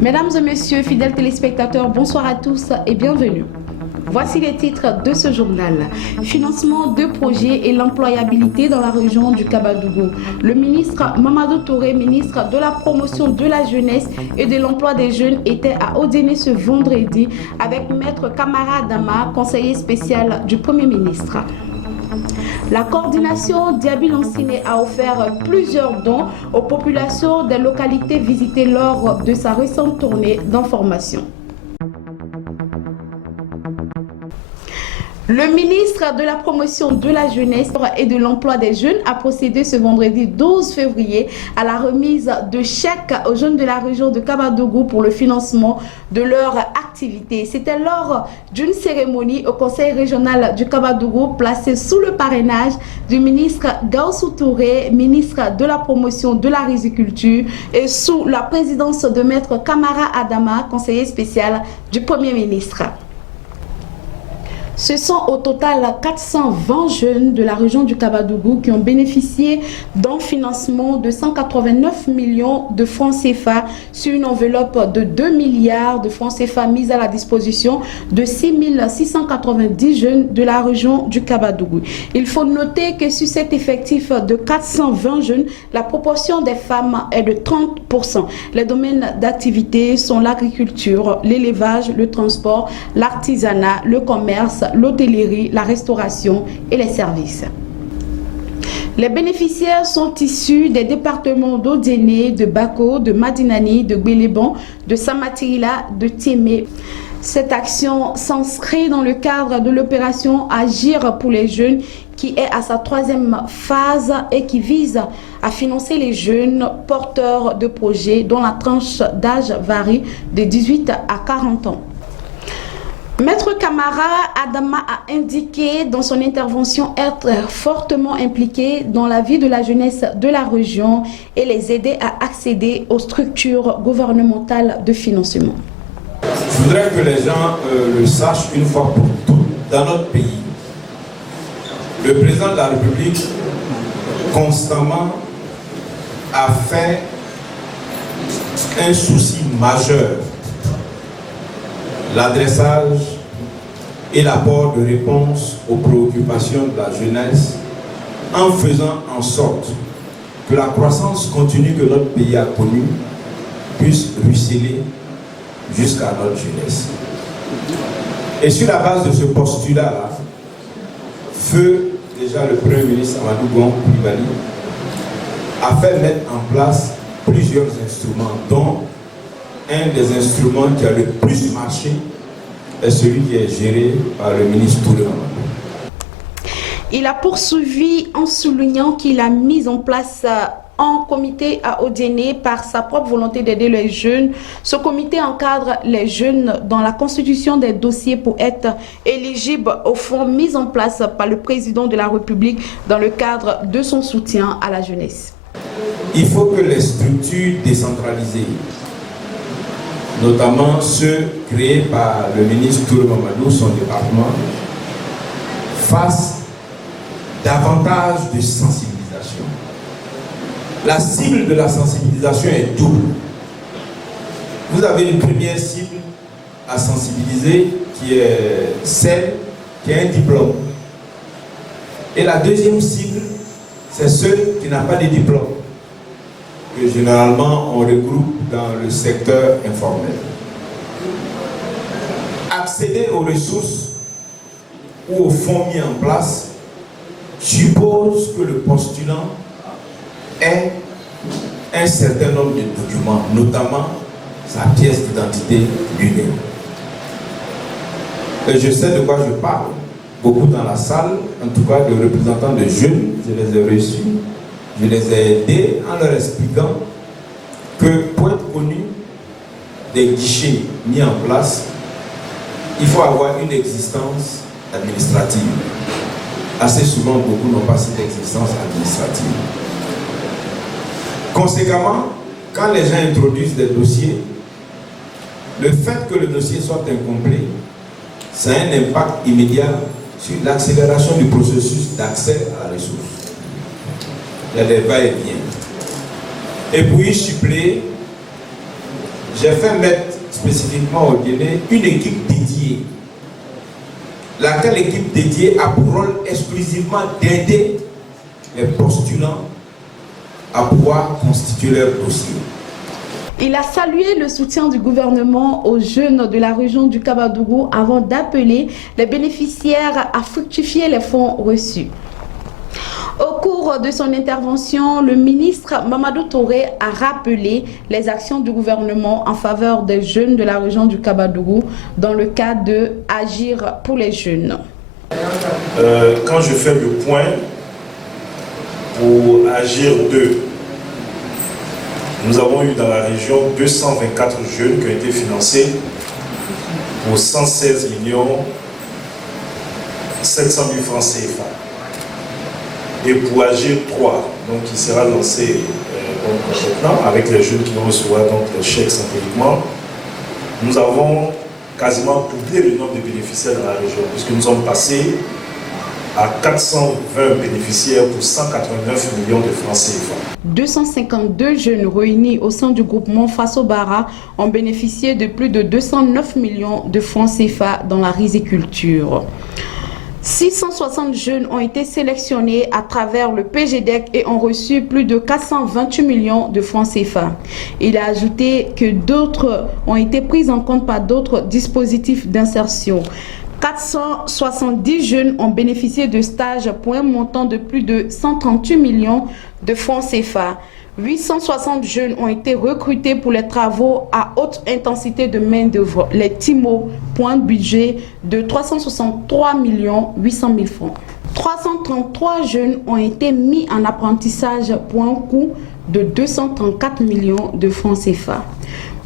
Mesdames et messieurs, fidèles téléspectateurs, bonsoir à tous et bienvenue. Voici les titres de ce journal. Financement de projets et l'employabilité dans la région du Kabadougou. Le ministre Mamadou Touré, ministre de la promotion de la jeunesse et de l'emploi des jeunes, était à Odéné ce vendredi avec Maître Kamara Adama, conseiller spécial du Premier ministre. La coordination Diaby Lanciné a offert plusieurs dons aux populations des localités visitées lors de sa récente tournée d'information. Le ministre de la promotion de la jeunesse et de l'emploi des jeunes a procédé ce vendredi 12 février à la remise de chèques aux jeunes de la région de Kabadougou pour le financement de leur activité. C'était lors d'une cérémonie au conseil régional du Kabadougou placée sous le parrainage du ministre Gaussou Touré, ministre de la promotion de la riziculture, et sous la présidence de Maître Kamara Adama, conseiller spécial du Premier ministre. Ce sont au total 420 jeunes de la région du Kabadougou qui ont bénéficié d'un financement de 189 millions de francs CFA sur une enveloppe de 2 milliards de francs CFA mise à la disposition de 6 690 jeunes de la région du Kabadougou. Il faut noter que sur cet effectif de 420 jeunes, la proportion des femmes est de 30%. Les domaines d'activité sont l'agriculture, l'élevage, le transport, l'artisanat, le commerce, l'hôtellerie, la restauration et les services. Les bénéficiaires sont issus des départements d'Odéné, de Bako, de Madinani, de Gbéléban, de Samatirila, de Témé. Cette action s'inscrit dans le cadre de l'opération Agir pour les jeunes qui est à sa 3e phase et qui vise à financer les jeunes porteurs de projets dont la tranche d'âge varie de 18 à 40 ans. Maître Kamara Adama a indiqué dans son intervention être fortement impliqué dans la vie de la jeunesse de la région et les aider à accéder aux structures gouvernementales de financement. Je voudrais que les gens le sachent une fois pour toutes. Dans notre pays, le président de la République constamment a fait un souci majeur: l'adressage et l'apport de réponse aux préoccupations de la jeunesse, en faisant en sorte que la croissance continue que notre pays a connue puisse ruisseler jusqu'à notre jeunesse. Et sur la base de ce postulat-là, feu déjà le Premier ministre Amadou Gon Coulibaly a fait mettre en place plusieurs instruments, dont un des instruments qui a le plus marché est celui qui est géré par le ministre Touré. Il a poursuivi en soulignant qu'il a mis en place un comité à Odéné par sa propre volonté d'aider les jeunes. Ce comité encadre les jeunes dans la constitution des dossiers pour être éligibles aux fonds mis en place par le président de la République dans le cadre de son soutien à la jeunesse. Il faut que les structures décentralisées, notamment ceux créés par le ministre Touré Mamadou, son département, fassent davantage de sensibilisation. La cible de la sensibilisation est double. Vous avez une première cible à sensibiliser qui est celle qui a un diplôme. Et la deuxième cible, c'est celle qui n'a pas de diplôme, que généralement on regroupe dans le secteur informel. Accéder aux ressources ou aux fonds mis en place suppose que le postulant ait un certain nombre de documents, notamment sa pièce d'identité l'UNE. Et je sais de quoi je parle. Beaucoup dans la salle, en tout cas des représentants de jeunes, je les ai reçus. Je les ai aidés en leur expliquant que pour être connu des guichets mis en place, il faut avoir une existence administrative. Assez souvent, beaucoup n'ont pas cette existence administrative. Conséquemment, quand les gens introduisent des dossiers, le fait que le dossier soit incomplet, ça a un impact immédiat sur l'accélération du processus d'accès à la ressource. Il y a des va-et-vient. Et pour y suppléer, j'ai fait mettre spécifiquement au Guinée une équipe dédiée, laquelle équipe dédiée a pour rôle exclusivement d'aider les postulants à pouvoir constituer leur dossier. Il a salué le soutien du gouvernement aux jeunes de la région du Kabadougou avant d'appeler les bénéficiaires à fructifier les fonds reçus. Au cours de son intervention, le ministre Mamadou Touré a rappelé les actions du gouvernement en faveur des jeunes de la région du Kabadougou dans le cadre de Agir pour les jeunes. Quand je fais le point pour Agir 2, nous avons eu dans la région 224 jeunes qui ont été financés pour 116 700 000 francs CFA. Et pour Agir 3, donc qui sera lancé maintenant avec les jeunes qui vont recevoir donc les chèques symboliquement, nous avons quasiment doublé le nombre de bénéficiaires dans la région, puisque nous sommes passés à 420 bénéficiaires pour 189 millions de francs CFA. 252 jeunes réunis au sein du groupement Faso Bara ont bénéficié de plus de 209 millions de francs CFA dans la riziculture. 660 jeunes ont été sélectionnés à travers le PGDEC et ont reçu plus de 428 millions de francs CFA. Il a ajouté que d'autres ont été pris en compte par d'autres dispositifs d'insertion. 470 jeunes ont bénéficié de stages pour un montant de plus de 138 millions de francs CFA. 860 jeunes ont été recrutés pour les travaux à haute intensité de main-d'œuvre, les TIMO, pour un budget de 363 800 000 francs. 333 jeunes ont été mis en apprentissage pour un coût de 234 millions de francs CFA.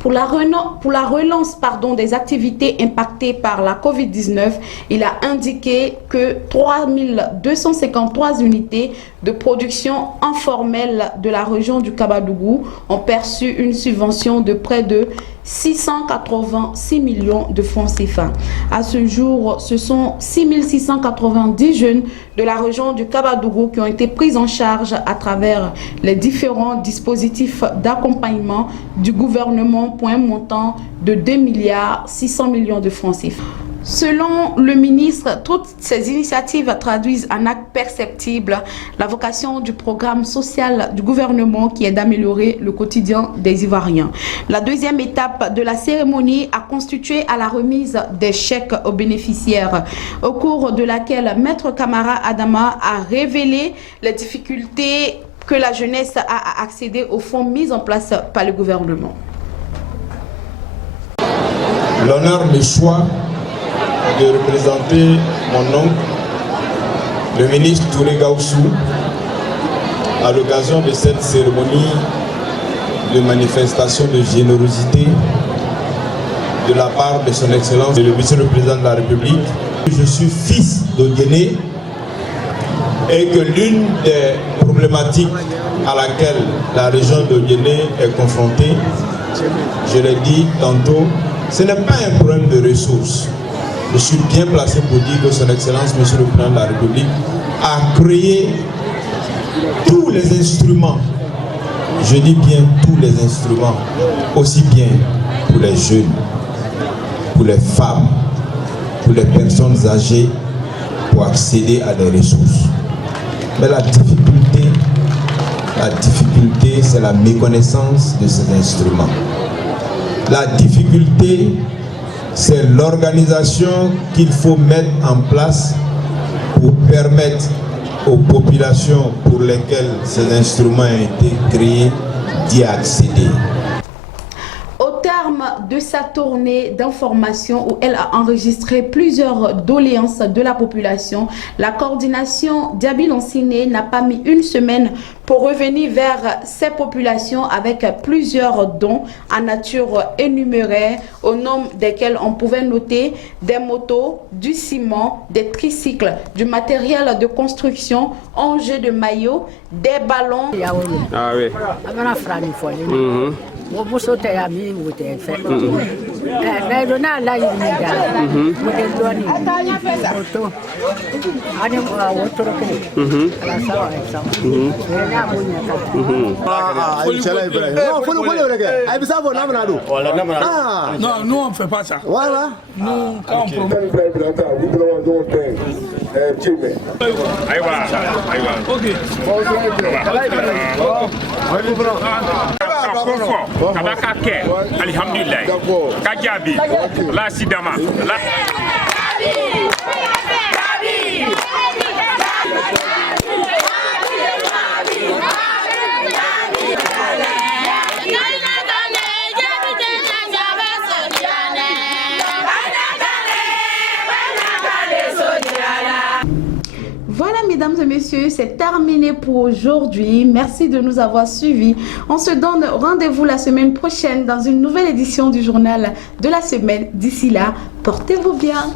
Pour la relance des activités impactées par la Covid-19, il a indiqué que 3 253 unités de production informelle de la région du Kabadougou ont perçu une subvention de près de 686 millions de francs CFA. À ce jour, ce sont 6 690 jeunes de la région du Kabadougou qui ont été pris en charge à travers les différents dispositifs d'accompagnement du gouvernement pour un montant de 2,6 milliards de francs CFA. Selon le ministre, toutes ces initiatives traduisent un acte perceptible la vocation du programme social du gouvernement qui est d'améliorer le quotidien des Ivoiriens. La deuxième étape de la cérémonie a constitué à la remise des chèques aux bénéficiaires, au cours de laquelle Maître Camara Adama a révélé les difficultés que la jeunesse a à accéder aux fonds mis en place par le gouvernement. L'honneur me soit de représenter mon oncle, le ministre Touré Gaoussou, à l'occasion de cette cérémonie de manifestation de générosité de la part de son Excellence, le Monsieur le Président de la République. Je suis fils d'Oguéné et que l'une des problématiques à laquelle la région d'Oguéné est confrontée, je l'ai dit tantôt, ce n'est pas un problème de ressources. Je suis bien placé pour dire que son Excellence, Monsieur le Président de la République, a créé tous les instruments, je dis bien tous les instruments, aussi bien pour les jeunes, pour les femmes, pour les personnes âgées, pour accéder à des ressources. Mais la difficulté, c'est la méconnaissance de ces instruments. La difficulté, c'est l'organisation qu'il faut mettre en place pour permettre aux populations pour lesquelles ces instruments ont été créés d'y accéder. Au terme de sa tournée d'information où elle a enregistré plusieurs doléances de la population, la coordination Diaby Lanciné n'a pas mis une semaine pour revenir vers ces populations avec plusieurs dons en nature énumérés, au nom desquels on pouvait noter des motos, du ciment, des tricycles, du matériel de construction, un jeu de maillots, des ballons. Ah oui. Non, nous on ne fait pas ça. Voilà. Nous, quand on promet. Ok. Alhamdulillah. Kajabi. La sidama. Voilà, mesdames et messieurs, c'est terminé pour aujourd'hui. Merci de nous avoir suivis. On se donne rendez-vous la semaine prochaine dans une nouvelle édition du journal de la semaine. D'ici là, portez-vous bien.